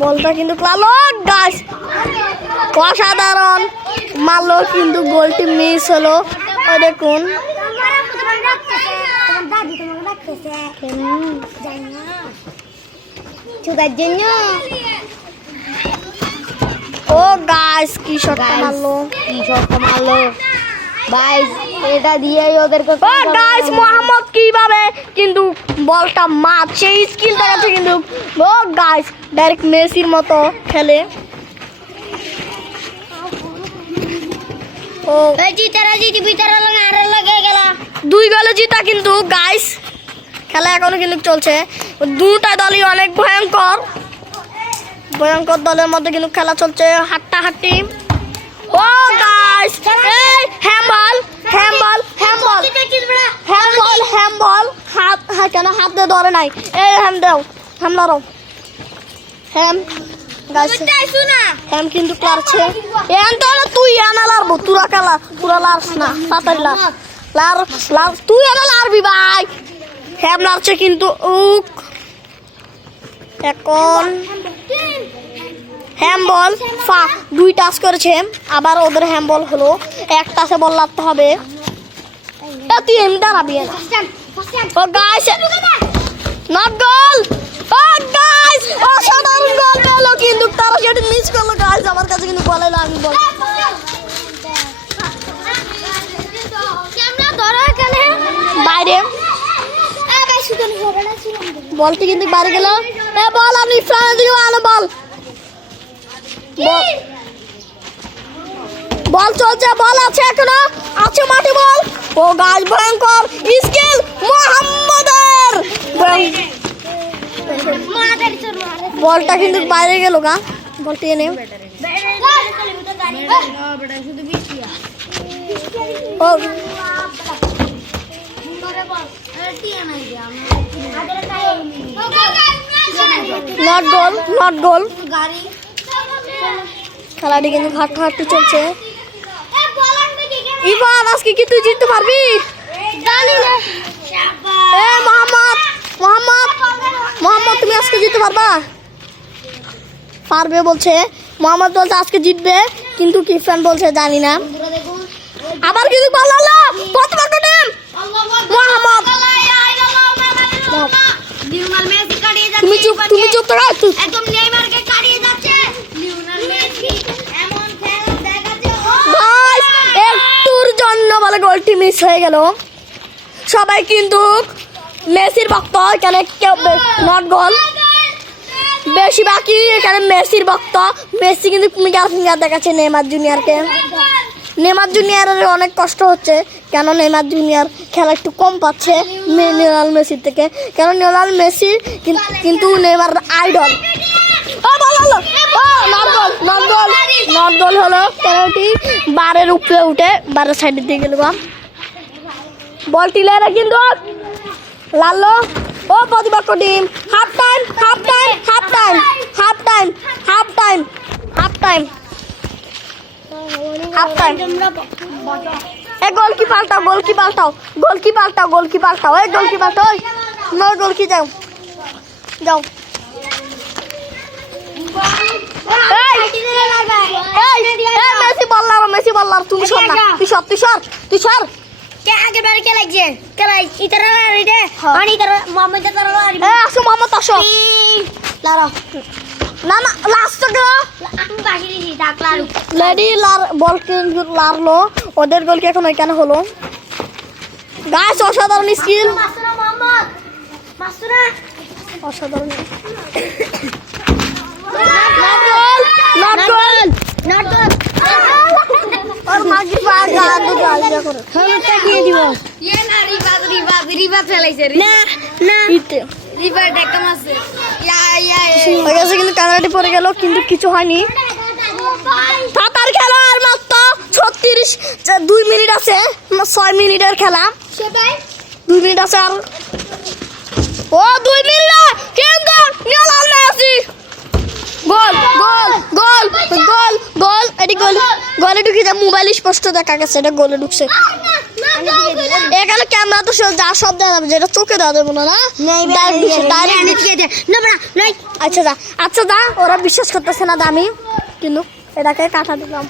বলটা কিন্তু লালো গাছ অসাধারণ মারলো কিন্তু গোলটি মিস হলো। ওই দেখুন ও গাছ কি শটটা মারলো গাইস এটা দিয়ে ওদেরকে ও গাইস মোহাম্মদ কিভাবে কিন্তু বলটা মারছে স্কিল দেখাচ্ছে কিন্তু ও গাইস ডাইরেক্ট মেসির মতো খেলে। ও দুই গোলে জিতা কিন্তু গাইস খেলা এখনো কিন্তু চলছে। দুটা দলই অনেক ভয়ঙ্কর দলের মধ্যে কিন্তু খেলা চলছে হাট্টাহাট্টি। ও গাইস এই হ্যামবল হাত কেন হাত দিয়ে ধরে নাই। এই হ্যামলারও হ্যাম কিন্তু ক্লারছে তুই আনা লারবো তুরা খেলা পুরা লার্স না তাড়াতাড়ি লার তুই আনা লারবি ভাই। হ্যাম লারছে কিন্তু এখন হ্যামবল দুই টাচ করেছে আবার ওদের হ্যামবল হলো এক টাচে বল লাগতে হবে। তুই এমনি দাঁড়াবি না। Oh guys not goal. Oh guys অসাধারণ গোল পেলো কিন্তু তারা সেটা মিস করলো। গাইস আমার কাছে কিন্তু বলে না আমি বল বাইরে বলটি কিন্তু বাইরে গেল। বল আপনি ফ্রান্স দিকে আনো বল চলছে বল আছে এখনো আছে মাঠে বল। ও গাছ ভয়ঙ্কর স্কিল মোহাম্মদের বলটা কিন্তু বাইরে গেল গা বলটি এনে ও নট গোল খেলাটি কিন্তু হাঁটতে চলছে। ইভান আজকে কি তুই জিততে পারবি? মোহাম্মদ তুমি আজকে জিততে পারবে বলছে। মোহাম্মদ বলছে আজকে জিতবে কিন্তু কিফান বলছে জানি না। আবার কিন্তু তুমি চুপ তো একটুর জন্য বলে গোলটি মিস হয়ে গেল। সবাই কিন্তু মেসির ভক্ত এখানে নট গোল বেশি বাকি এখানে মেসির ভক্ত। মেসি কিন্তু ফিঙ্গার দেখাচ্ছে নেইমার জুনিয়রের অনেক কষ্ট হচ্ছে কেন নেইমার জুনিয়র খেলা একটু কম পাচ্ছে লিওনেল মেসির থেকে। কেন লিওনেল মেসি কিন্তু নেইমার আইডল। নট গোল হলো পেনাল্টি বারের উপরে উঠে বারের সাইডে দিয়ে গেল বলটি লেরা কিন্তু লালো ও প্রতিপক্ষ টিম হাফ টাইম এ গোলকি পাল্টাও এই গোলকি পাল্টাও নো গোলকি যাও মেসি বললাম তুমি সর না তুই সর আগে বারে কে লাগছে ইতারা রে মানে ইতারা মোহাম্মদ তারা আসো মোহাম্মদ আসো লারা না লাস্ট আমি বাকি দিছি ডাক লারু লেডি বল কিন্তু লারলো ওদের গোল কি এখন ওইখানে হলো। গাইস অসাধারণ স্কিল মাসুরা অসাধারণ নট গোল और मागी बार गांड गालिया करे हमটা দিয়ে দিব ये ना রিবা ফেলাইছে না রিবা দেখম আছে ওই কাছে কিন্তু কানাডি পড়ে গেল কিন্তু কিছু হয়নি। তাতার খেলা আর মাত্র 2 মিনিট আছে 6 মিনিটের খেলা 2 মিনিট আছে আর ও 2 মিনিট না কিন্তু নিলাল মেসি গোল এটি গোলে ঢুকে যা মোবাইল স্পষ্ট দেখা গেছে এটা গোলে ঢুকছে। এখানে ক্যামেরা তো যা সব দেওয়া যাবে, যেটা চোখে দেওয়া যাবে না। আচ্ছা যা, আচ্ছা যা, ওরা বিশ্বাস করতেছে না দামি, কিন্তু এটাকে কাটা দিলাম।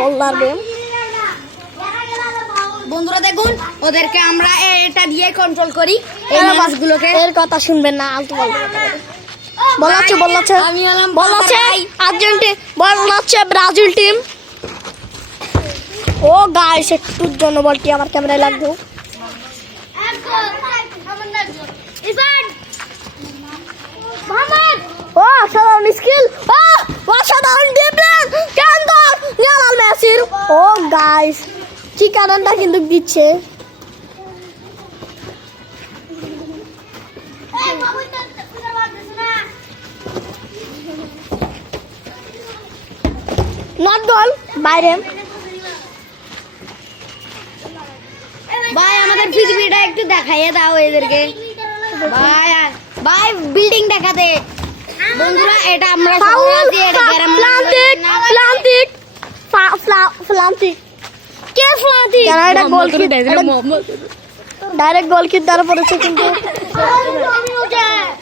বললার বেম বন্ধুরা দেখুন, ওদেরকে আমরা এটা দিয়ে কন্ট্রোল করি এই মাছগুলোকে। এর কথা শুনবেন না, আলতু বলাচ্ছে আমি হলাম বলাচ্ছে আর্জেন্টিনা, বলাচ্ছে ব্রাজিল টিম। ও গাইস, একটুর জন্য বলটি আমার ক্যামেরায় লাগবে। ও সাধারণ স্কিল, ও সাধারণ ডিফেন্স, কান্দর লিওনেল মেসির। ও গাইস, ঠিকানাটা কিন্তু দিচ্ছে। নট গোল, বাইরে। ভাই আমাদের পৃথিবীটা একটু দেখাইয়ে দাও এদেরকে। ভাই ভাই বিল্ডিং দেখাতে। বন্ধুরা এটা আমরা ফাউল, ফ্লান্টিক কে ফ্লান্টিক? এটা গোল কি? ডাইরেক্ট গোল কিক দ্বারা পড়েছে, কিন্তু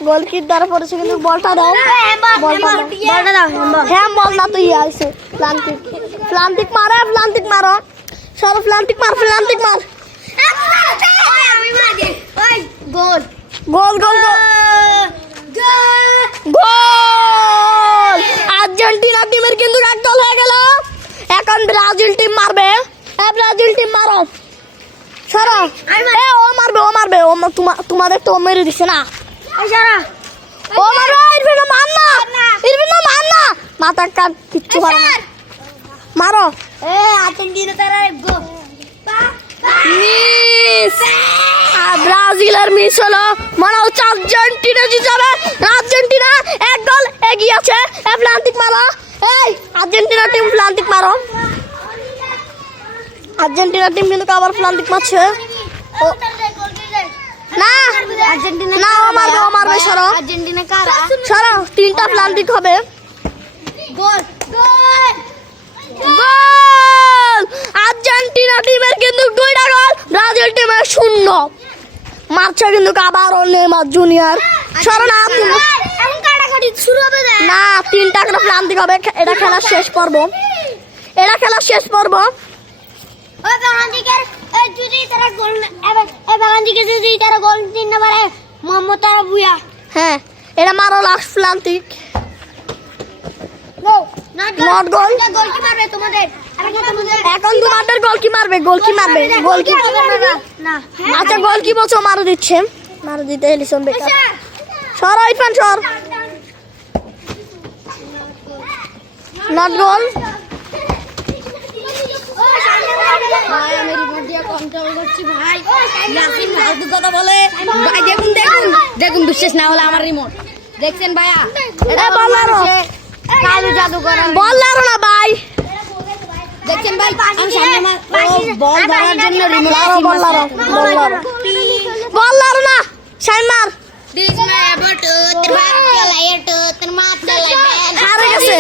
গোল কিক দ্বারা পড়েছে, কিন্তু বলটা দাও, বলটা দাও। হ্যাঁ বল না, তো ইয়ে আছে ফ্লান্টিক মারে, ফ্লান্টিক মারো, সরো, ফ্লান্টিক মার। গোল গোল গোল গোল! আর্জেন্টিনা টিমের কিন্তু এক গোল হয়ে গেল। এখন ব্রাজিল টিম মারবে। ব্রাজিল টিম মারো, সরো। ও মারবে, তোমাদের তো মেরে দিছে না। ও মারবে, ইরফিন মার না, মাথা কাট, কিচ্ছু পারে না। মারো। আর্জেন্টিনা তারা গোল মিস, ব্রাজিলের মিস হলো। মনে হচ্ছে আর্জেন্টিনা জিতাবে। আর্জেন্টিনা এক গোল এগিয়ে আছে। প্লান্টিক মারো, এই আর্জেন্টিনা টিম প্লান্টিক মারো। আর্জেন্টিনা টিম কিন্তু আবার প্লান্টিক মারছে। না আর্জেন্টিনা না, ও মারবে, সরো। আর্জেন্টিনা কারা? সরো, 3টা প্লান্টিক হবে। গোল গোল! আর্জেন্টিনা টিমের কিন্তু 2টা গোল, ব্রাজিল টিমের 0। মারছে কিন্তু আবার নেইমার জুনিয়র। সরো না, এখন কাটাকাটি শুরু হবে না, 3টা করে প্লান্টিক হবে। এটা খেলার শেষ পর্ব। ওই বাগানদিকের যদি তারা গোল ওই বাগানদিকে যদি তারা গোল দিন না পারে মোহাম্মদ তারা বুয়া। হ্যাঁ, এটা মারো লাস্ট প্লান্টিক। নট গোল গোল কি মারবে তোমাদের? এখন তোমাদের গোল কি মারবে? না আচ্ছা, গোল কি বলছো? মারো দিতে এলিসন বেকার। সর ইরফান, সর। নট গোল। ভাই আমি রিমোট দিয়ে কন্ট্রোল করছি ভাই। ইয়াসিন ফালতু কথা বলে ভাই। দেখুন বিশ্বাস না হলে আমার রিমোট দেখছেন ভাইয়া। এটা বল আরো, কালু জাদু করে বল আরো না ভাই। দেখছেন ভাই, আমি সামনে বল ধরার জন্য রিমোট বল আরো না, সাইমার দিস মে বট তোর বাপ চালায় তো তোর মা চালায়। হারে গেছে।